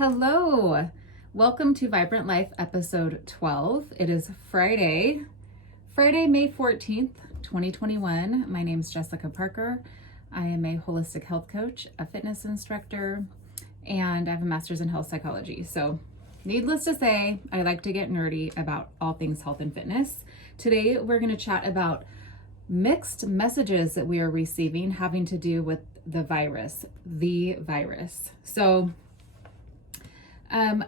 Hello, welcome to Vibrant Life episode 12. It is Friday, May 14th, 2021. My name is Jessica Parker. I am a holistic health coach, a fitness instructor, and I have a master's in health psychology. So needless to say, I like to get nerdy about all things health and fitness. Today, we're going to chat about mixed messages that we are receiving having to do with the virus. So, I'm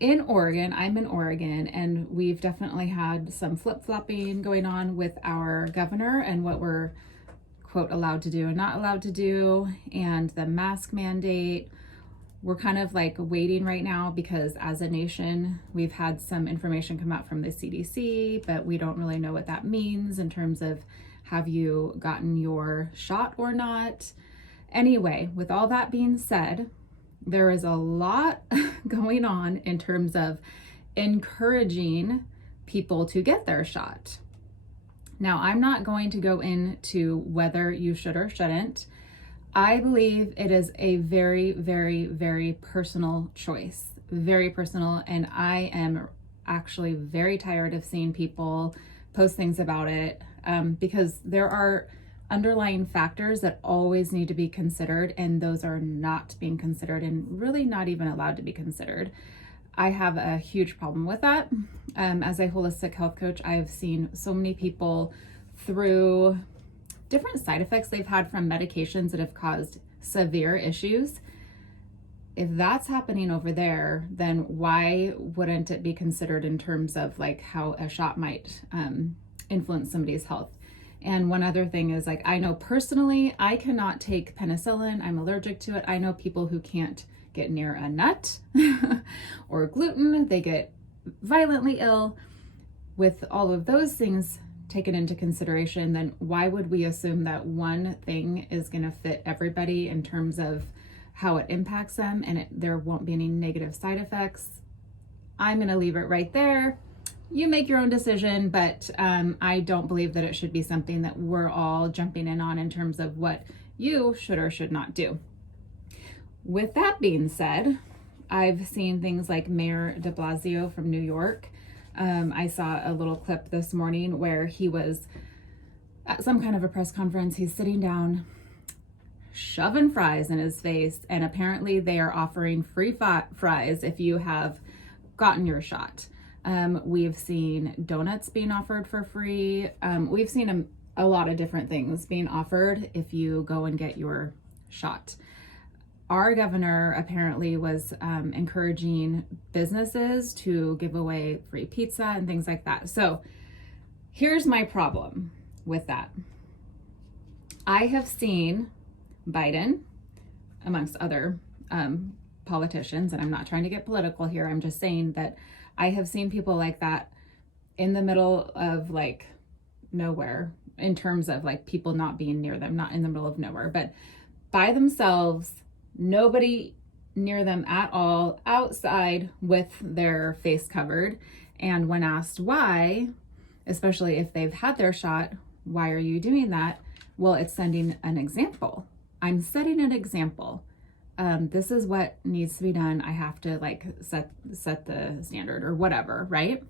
in Oregon, and we've definitely had some flip-flopping going on with our governor and what we're, quote, allowed to do and not allowed to do, and the mask mandate. We're kind of like waiting right now because as a nation, we've had some information come out from the CDC, but we don't really know what that means in terms of have you gotten your shot or not. Anyway, with all that being said, there is a lot going on in terms of encouraging people to get their shot. Now, I'm not going to go into whether you should or shouldn't. I believe it is a very, very, very personal choice, very personal. And I am actually very tired of seeing people post things about it because there are underlying factors that always need to be considered, and those are not being considered and really not even allowed to be considered. I have a huge problem with that. As a holistic health coach, I've seen so many people through different side effects they've had from medications that have caused severe issues. If that's happening over there, then why wouldn't it be considered in terms of like how a shot might influence somebody's health? And one other thing is, like, I know personally, I cannot take penicillin. I'm allergic to it. I know people who can't get near a nut or gluten. They get violently ill. With all of those things taken into consideration, then why would we assume that one thing is going to fit everybody in terms of how it impacts them and there won't be any negative side effects? I'm going to leave it right there. You make your own decision, but I don't believe that it should be something that we're all jumping in on in terms of what you should or should not do. With that being said, I've seen things like Mayor de Blasio from New York. I saw a little clip this morning where he was at some kind of a press conference. He's sitting down, shoving fries in his face, and apparently they are offering free fries if you have gotten your shot. We've seen donuts being offered for free. We've seen a lot of different things being offered if you go and get your shot. Our governor apparently was encouraging businesses to give away free pizza and things like that. So here's my problem with that. I have seen Biden, amongst other politicians, and I'm not trying to get political here. I'm just saying that I have seen people like that in the middle of like nowhere, in terms of like people not being near them, not in the middle of nowhere, but by themselves, nobody near them at all, outside with their face covered. And when asked why, especially if they've had their shot, why are you doing that? Well, it's sending an example. I'm setting an example. This is what needs to be done. I have to like set the standard or whatever, right?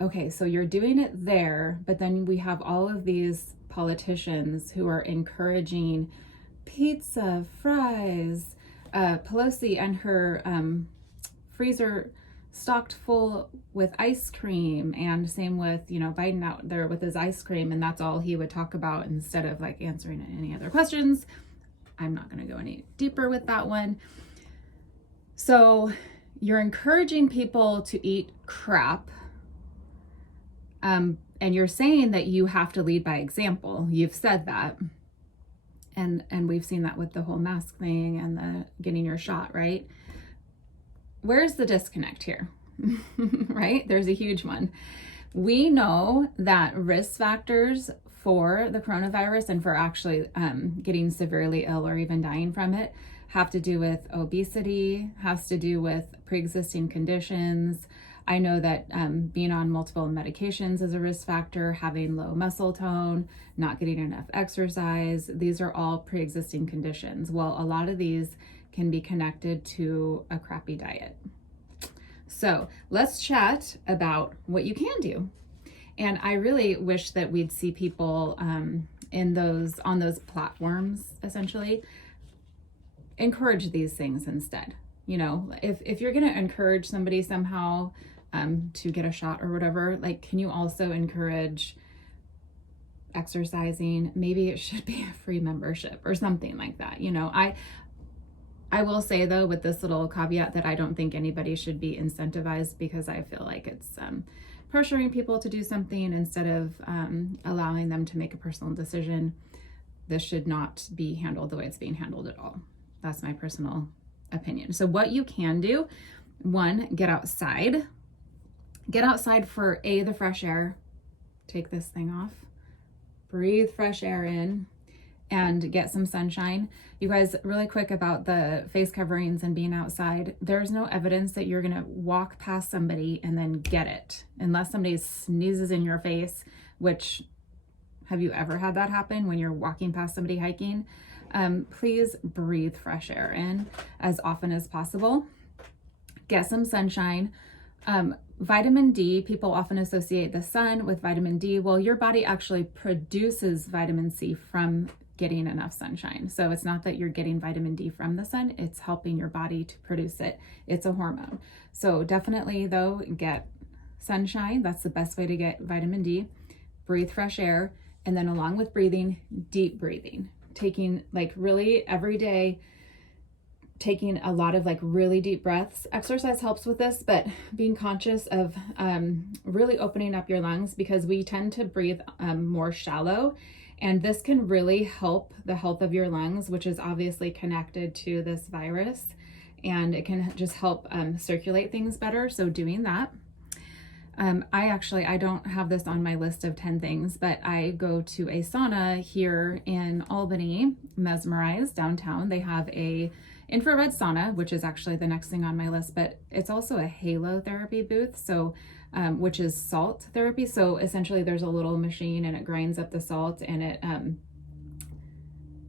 Okay, so you're doing it there, but then we have all of these politicians who are encouraging pizza, fries, Pelosi and her freezer stocked full with ice cream, and same with, Biden out there with his ice cream, and that's all he would talk about instead of like answering any other questions. I'm not going to go any deeper with that one. So you're encouraging people to eat crap, and you're saying that you have to lead by example. You've said that, and we've seen that with the whole mask thing and the getting your shot, right? Where's the disconnect here? Right? There's a huge one. We know that risk factors for the coronavirus and for actually getting severely ill or even dying from it have to do with obesity, has to do with pre-existing conditions. I know that being on multiple medications is a risk factor, having low muscle tone, not getting enough exercise. These are all pre-existing conditions. Well, a lot of these can be connected to a crappy diet. So let's chat about what you can do. And I really wish that we'd see people on those platforms, essentially, encourage these things instead. You know, if you're going to encourage somebody somehow to get a shot or whatever, like, can you also encourage exercising? Maybe it should be a free membership or something like that. You know, I will say though, with this little caveat, that I don't think anybody should be incentivized, because I feel like it's pressuring people to do something instead of allowing them to make a personal decision. This should not be handled the way it's being handled at all. That's my personal opinion. So what you can do, one, get outside. Get outside for the fresh air. Take this thing off. Breathe fresh air in and get some sunshine. You guys, really quick about the face coverings and being outside. There's no evidence that you're gonna walk past somebody and then get it, unless somebody sneezes in your face, which, have you ever had that happen when you're walking past somebody hiking? Please breathe fresh air in as often as possible. Get some sunshine. Vitamin D, people often associate the sun with vitamin D. Well, your body actually produces vitamin C from getting enough sunshine. So it's not that you're getting vitamin D from the sun, it's helping your body to produce it. It's a hormone. So definitely though, get sunshine. That's the best way to get vitamin D. Breathe fresh air. And then along with breathing, deep breathing. Taking like really every day, taking a lot of like really deep breaths. Exercise helps with this, but being conscious of really opening up your lungs, because we tend to breathe more shallow, and this can really help the health of your lungs, which is obviously connected to this virus, and it can just help circulate things better. So doing that. I don't have this on my list of 10 things, but I go to a sauna here in Albany, Mesmerized downtown. They have a infrared sauna, which is actually the next thing on my list, but it's also a halo therapy booth. So, which is salt therapy. So essentially there's a little machine and it grinds up the salt and it,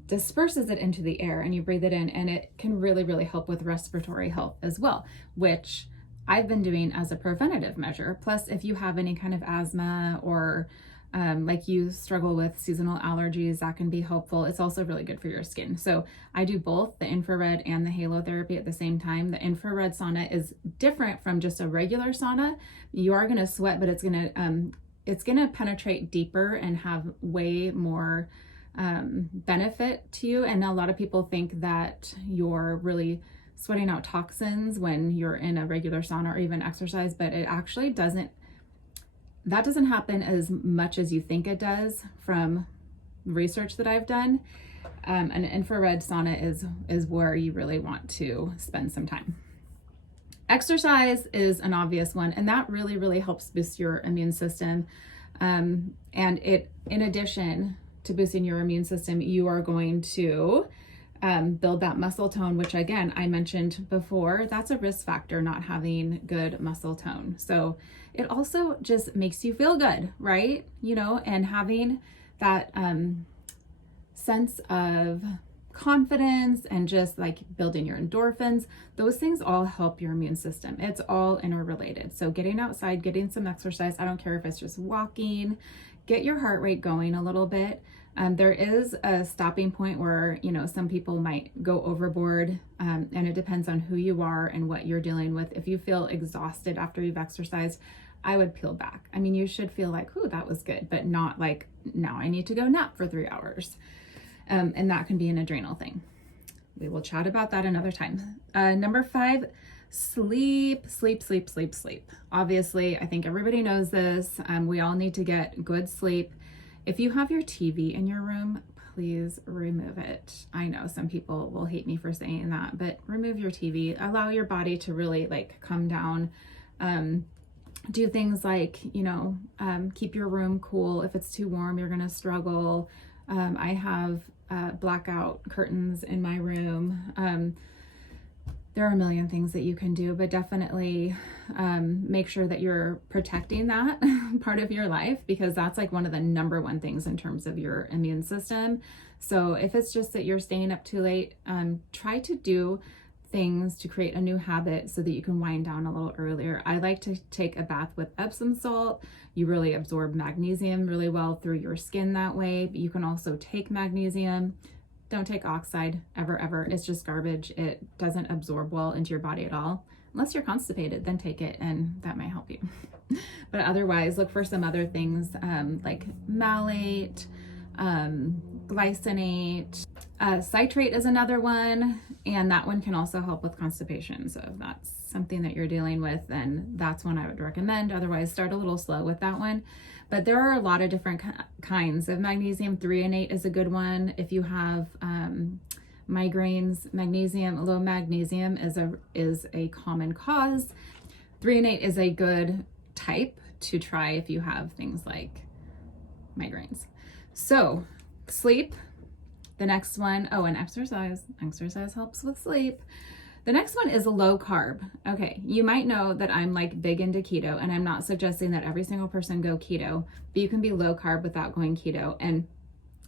disperses it into the air and you breathe it in, and it can really, really help with respiratory health as well, which I've been doing as a preventative measure. Plus, if you have any kind of asthma or like you struggle with seasonal allergies, that can be helpful. It's also really good for your skin. So I do both the infrared and the halo therapy at the same time. The infrared sauna is different from just a regular sauna. You are going to sweat, but it's going to penetrate deeper and have way more benefit to you. And a lot of people think that you're really sweating out toxins when you're in a regular sauna or even exercise, but it actually doesn't happen as much as you think it does from research that I've done. An infrared sauna is where you really want to spend some time. Exercise is an obvious one, and that really, really helps boost your immune system. And it, in addition to boosting your immune system, you are going to build that muscle tone, which again, I mentioned before, that's a risk factor, not having good muscle tone. So it also just makes you feel good, right? You know, and having that sense of confidence and just like building your endorphins, those things all help your immune system. It's all interrelated. So getting outside, getting some exercise, I don't care if it's just walking, get your heart rate going a little bit. There is a stopping point where, you know, some people might go overboard, and it depends on who you are and what you're dealing with. If you feel exhausted after you've exercised, I would peel back. I mean, you should feel like, ooh, that was good, but not like, now I need to go nap for 3 hours. And that can be an adrenal thing. We will chat about that another time. Number 5, sleep. Obviously, I think everybody knows this. We all need to get good sleep. If you have your TV in your room, please remove it. I know some people will hate me for saying that, but remove your TV. Allow your body to really like come down. Do things like, you know, keep your room cool. If it's too warm, you're gonna struggle. I have blackout curtains in my room. there are a million things that you can do, but definitely make sure that you're protecting that part of your life, because that's like one of the number one things in terms of your immune system. So if it's just that you're staying up too late, try to do things to create a new habit so that you can wind down a little earlier. I like to take a bath with Epsom salt. You really absorb magnesium really well through your skin that way. But you can also take magnesium. Don't take oxide ever. It's just garbage. It doesn't absorb well into your body at all. Unless you're constipated, then take it and that might help you. But otherwise, look for some other things like malate, glycinate. Citrate is another one, and that one can also help with constipation. So if that's something that you're dealing with, then that's one I would recommend. Otherwise, start a little slow with that one. But there are a lot of different kinds of magnesium. Threonate is a good one. If you have migraines, low magnesium is a common cause. Threonate is a good type to try if you have things like migraines. So sleep. The next one, and exercise. Exercise helps with sleep. The next one is low carb. Okay, you might know that I'm like big into keto, and I'm not suggesting that every single person go keto, but you can be low carb without going keto. And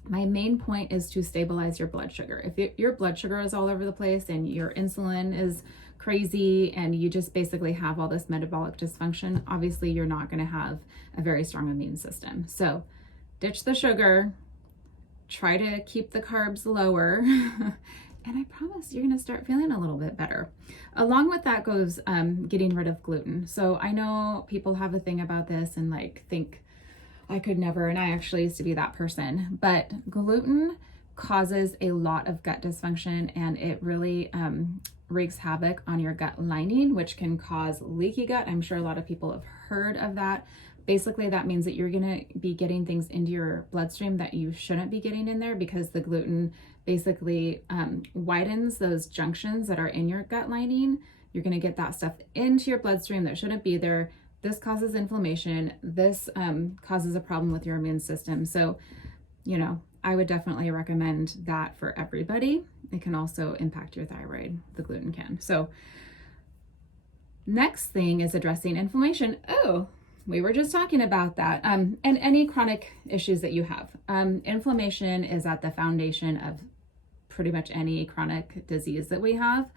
my main point is to stabilize your blood sugar. If your blood sugar is all over the place and your insulin is crazy and you just basically have all this metabolic dysfunction, obviously you're not going to have a very strong immune system. So ditch the sugar. Try to keep the carbs lower, and I promise you're going to start feeling a little bit better. Along with that goes getting rid of gluten. So I know people have a thing about this and like think I could never, and I actually used to be that person, but gluten causes a lot of gut dysfunction, and it really wreaks havoc on your gut lining, which can cause leaky gut. I'm sure a lot of people have heard of that. Basically, that means that you're going to be getting things into your bloodstream that you shouldn't be getting in there, because the gluten basically widens those junctions that are in your gut lining. You're going to get that stuff into your bloodstream that shouldn't be there. This causes inflammation. This causes a problem with your immune system. So, I would definitely recommend that for everybody. It can also impact your thyroid, the gluten can. So, next thing is addressing inflammation. We were just talking about that, and any chronic issues that you have. Inflammation is at the foundation of pretty much any chronic disease that we have.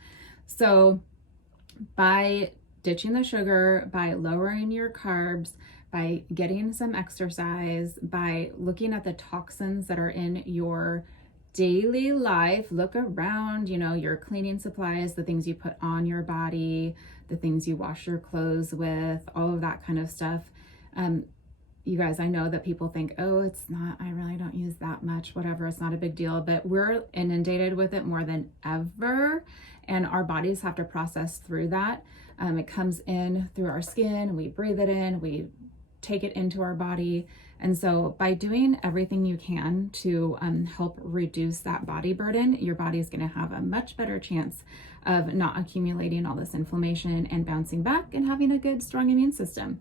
So by ditching the sugar, by lowering your carbs, by getting some exercise, by looking at the toxins that are in your daily life, look around, your cleaning supplies, the things you put on your body, the things you wash your clothes with, all of that kind of stuff. You guys, I know that people think, it's not, I really don't use that much, whatever, it's not a big deal, but we're inundated with it more than ever, and our bodies have to process through that. It comes in through our skin, we breathe it in, we take it into our body. And so by doing everything you can to help reduce that body burden, your body is going to have a much better chance of not accumulating all this inflammation and bouncing back and having a good, strong immune system.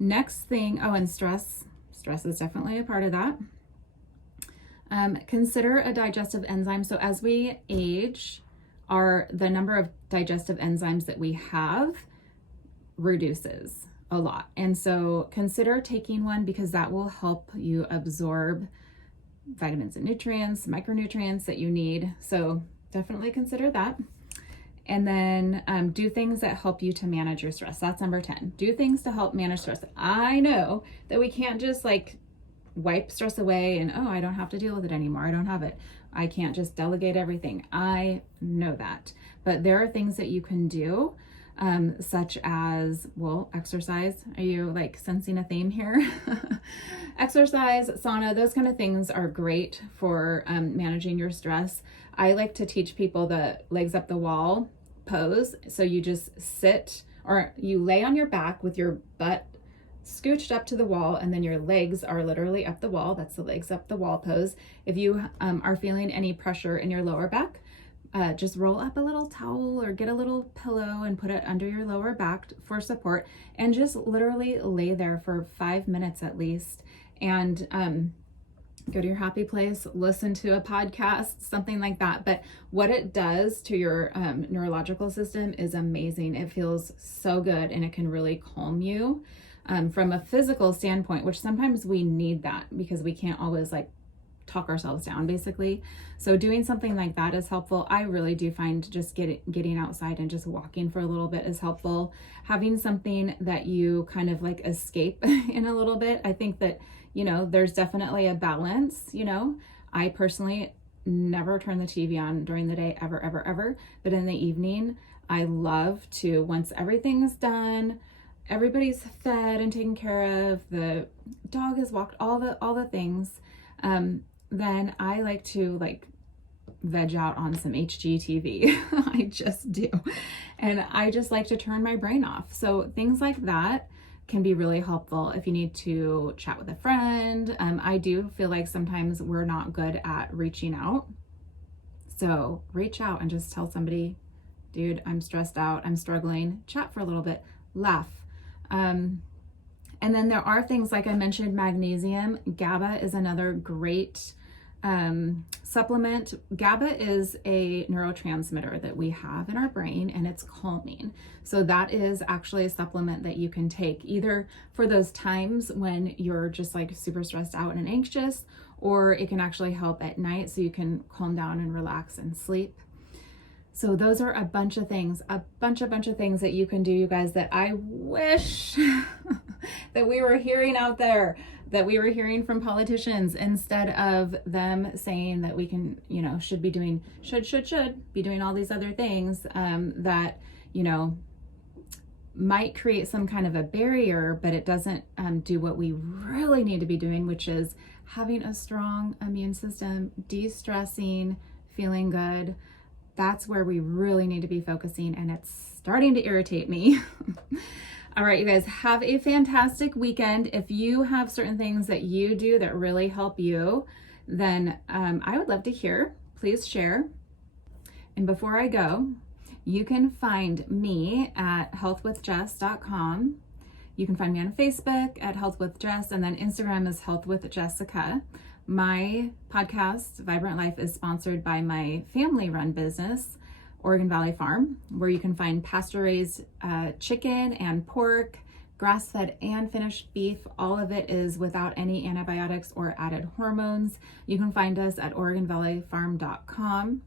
Next thing, and stress. Stress is definitely a part of that. Consider a digestive enzyme. So as we age, the number of digestive enzymes that we have reduces a lot. And so consider taking one, because that will help you absorb vitamins and nutrients, micronutrients that you need. So definitely consider that. And then do things that help you to manage your stress. That's number 10. Do things to help manage stress. I know that we can't just wipe stress away and, I don't have to deal with it anymore. I don't have it. I can't just delegate everything. I know that. But there are things that you can do, such as, exercise. Are you sensing a theme here? Exercise, sauna, those kind of things are great for managing your stress. I like to teach people the legs up the wall pose. So you just sit, or you lay on your back with your butt scooched up to the wall, and then your legs are literally up the wall. That's the legs up the wall pose. If you are feeling any pressure in your lower back, just roll up a little towel or get a little pillow and put it under your lower back for support, and just literally lay there for 5 minutes at least. And go to your happy place, listen to a podcast, something like that. But what it does to your neurological system is amazing. It feels so good, and it can really calm you from a physical standpoint, which sometimes we need that because we can't always like talk ourselves down, basically. So doing something like that is helpful. I really do find just getting outside and just walking for a little bit is helpful. Having something that you kind of like escape in a little bit. I think that, you know, there's definitely a balance. You know, I personally never turn the TV on during the day, ever. But in the evening, I love to, once everything's done, everybody's fed and taken care of, the dog has walked, all the things, then I like to like veg out on some HGTV. I just do. And I just like to turn my brain off. So things like that can be really helpful if you need to chat with a friend. I do feel like sometimes we're not good at reaching out. So reach out and just tell somebody, dude, I'm stressed out, I'm struggling. Chat for a little bit, laugh. And then there are things like I mentioned, magnesium. GABA is another great supplement. GABA is a neurotransmitter that we have in our brain, and it's calming. So that is actually a supplement that you can take either for those times when you're just like super stressed out and anxious, or it can actually help at night so you can calm down and relax and sleep. So those are a bunch of things that you can do, you guys, that I wish that we were hearing out there, that we were hearing from politicians instead of them saying that we can, you know, should be doing all these other things that, you know, might create some kind of a barrier, but it doesn't do what we really need to be doing, which is having a strong immune system, de-stressing, feeling good. That's where we really need to be focusing, and it's starting to irritate me. All right, you guys, have a fantastic weekend. If you have certain things that you do that really help you, then I would love to hear. Please share. And before I go, you can find me at healthwithjess.com. You can find me on Facebook at healthwithjess, and then Instagram is healthwithjessica. My podcast, Vibrant Life, is sponsored by my family-run business, Oregon Valley Farm, where you can find pasture-raised chicken and pork, grass-fed and finished beef. All of it is without any antibiotics or added hormones. You can find us at oregonvalleyfarm.com.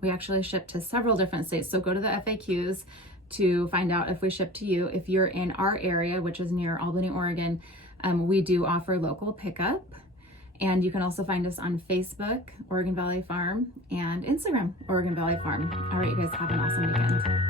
We actually ship to several different states, so go to the FAQs to find out if we ship to you. If you're in our area, which is near Albany, Oregon, we do offer local pickup. And you can also find us on Facebook, Oregon Valley Farm, and Instagram, Oregon Valley Farm. All right, you guys, have an awesome weekend.